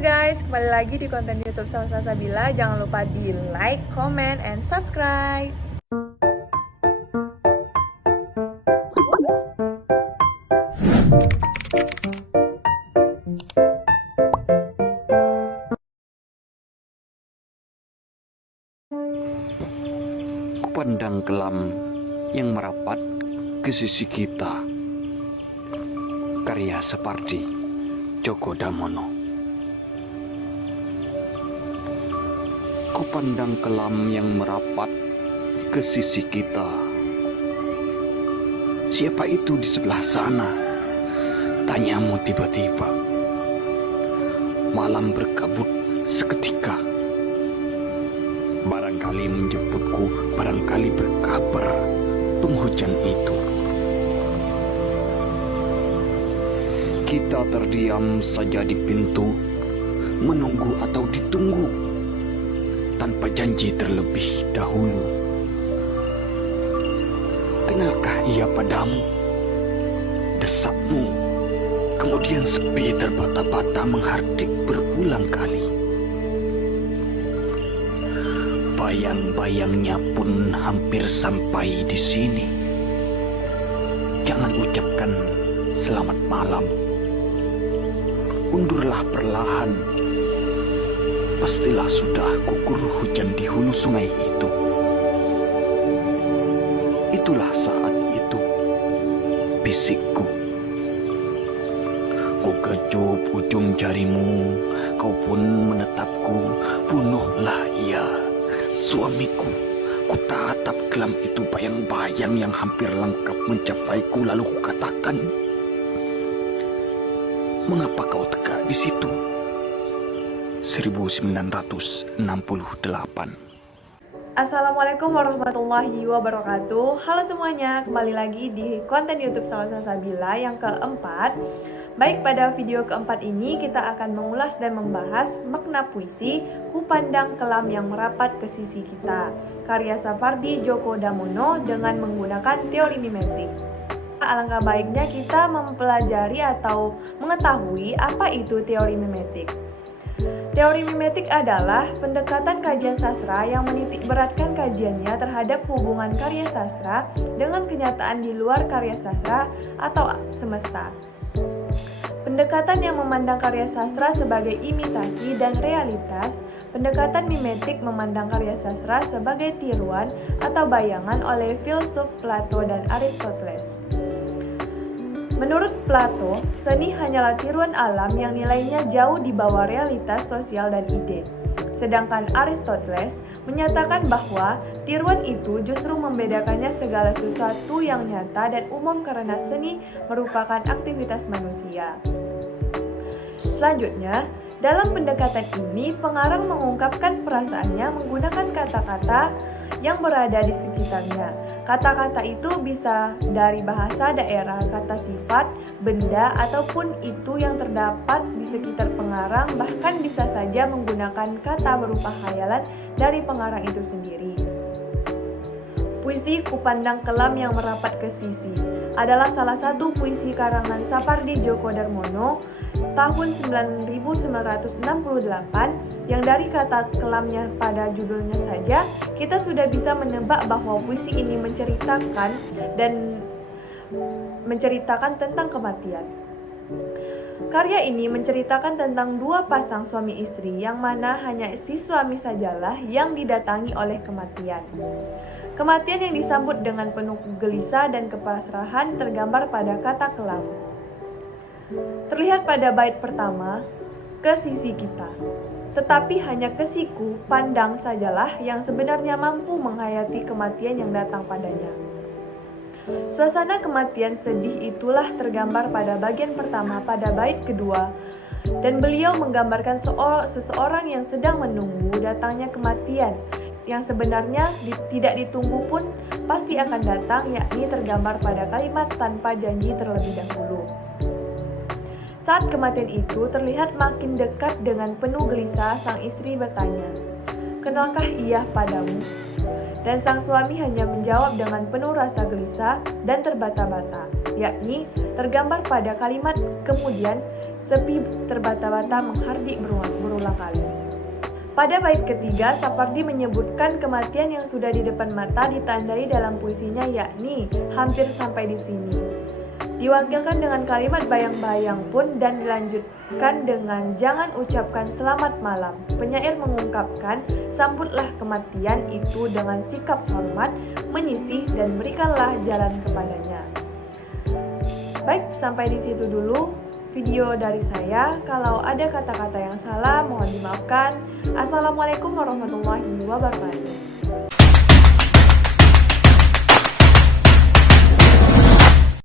guys, kembali lagi di konten YouTube Salsa Sabila. Jangan lupa di like, comment, and subscribe. Kupandang kelam yang merapat ke sisi kita. Karya Sapardi Djoko Damono. Kupandang kelam yang merapat ke sisi kita. Siapa itu di sebelah sana? Tanyamu tiba-tiba. Malam berkabut seketika. Barangkali menjemputku, barangkali berkabar penghujan itu. Kita terdiam saja di pintu, menunggu atau ditunggu, tanpa janji terlebih dahulu. Kenalkah ia padamu? Desakmu, kemudian sepi terbata-bata menghardik berulang kali. Bayang-bayangnya pun hampir sampai di sini. Jangan ucapkan selamat malam. Undurlah perlahan. Pastilah sudah gugur hujan di hulu sungai itu. Itulah saat itu, bisikku. Ku kecup ujung jarimu, kau pun menetapku. Bunuhlah ia, suamiku. Ku tatap kelam itu bayang-bayang yang hampir lengkap mencapaiku, lalu ku katakan, mengapa kau tegak di situ? 1968. Assalamualaikum warahmatullahi wabarakatuh. Halo semuanya, kembali lagi di konten YouTube Salsa Sabila yang keempat. Baik, pada video keempat ini kita akan mengulas dan membahas makna puisi Kupandang Kelam yang Merapat ke Sisi Kita, karya Sapardi Djoko Damono dengan menggunakan teori mimetik. Alangkah baiknya kita mempelajari atau mengetahui apa itu teori mimetik. Teori mimetik adalah pendekatan kajian sastra yang menitik beratkan kajiannya terhadap hubungan karya sastra dengan kenyataan di luar karya sastra atau semesta. Pendekatan yang memandang karya sastra sebagai imitasi dan realitas. Pendekatan mimetik memandang karya sastra sebagai tiruan atau bayangan oleh filsuf Plato dan Aristoteles. Menurut Plato, seni hanyalah tiruan alam yang nilainya jauh di bawah realitas sosial dan ide. Sedangkan Aristoteles menyatakan bahwa tiruan itu justru membedakannya segala sesuatu yang nyata dan umum karena seni merupakan aktivitas manusia. Selanjutnya, dalam pendekatan ini, pengarang mengungkapkan perasaannya menggunakan kata-kata yang berada di sekitarnya. Kata-kata itu bisa dari bahasa daerah, kata sifat, benda, ataupun itu yang terdapat di sekitar pengarang, bahkan bisa saja menggunakan kata berupa khayalan dari pengarang itu sendiri. Puisi Kupandang Kelam yang Merapat ke Sisi adalah salah satu puisi karangan Sapardi Djoko Damono tahun 1968 yang dari kata kelamnya pada judulnya saja kita sudah bisa menebak bahwa puisi ini menceritakan tentang kematian. Karya ini menceritakan tentang dua pasang suami istri yang mana hanya si suami sajalah yang didatangi oleh kematian. Kematian yang disambut dengan penuh gelisah dan kepasrahan tergambar pada kata kelam. Terlihat pada bait pertama, ke sisi kita. Tetapi hanya kesiku pandang sajalah yang sebenarnya mampu menghayati kematian yang datang padanya. Suasana kematian sedih itulah tergambar pada bagian pertama pada bait kedua, dan beliau menggambarkan seseorang yang sedang menunggu datangnya kematian, yang sebenarnya tidak ditunggu pun pasti akan datang, yakni tergambar pada kalimat tanpa janji terlebih dahulu. Saat kematian itu terlihat makin dekat dengan penuh gelisah, sang istri bertanya, "Kenalkah ia padamu?" Dan sang suami hanya menjawab dengan penuh rasa gelisah dan terbata-bata, yakni tergambar pada kalimat kemudian sepi terbata-bata menghardik berulang kali. Pada bait ketiga, Sapardi menyebutkan kematian yang sudah di depan mata ditandai dalam puisinya, yakni hampir sampai di sini. Diwakilkan dengan kalimat bayang-bayang pun dan dilanjutkan dengan jangan ucapkan selamat malam. Penyair mengungkapkan, sambutlah kematian itu dengan sikap hormat, menyisih dan berikanlah jalan kepadanya. Baik, sampai di situ dulu video dari saya. Kalau ada kata-kata yang salah, mohon dimaafkan. Assalamualaikum warahmatullahi wabarakatuh.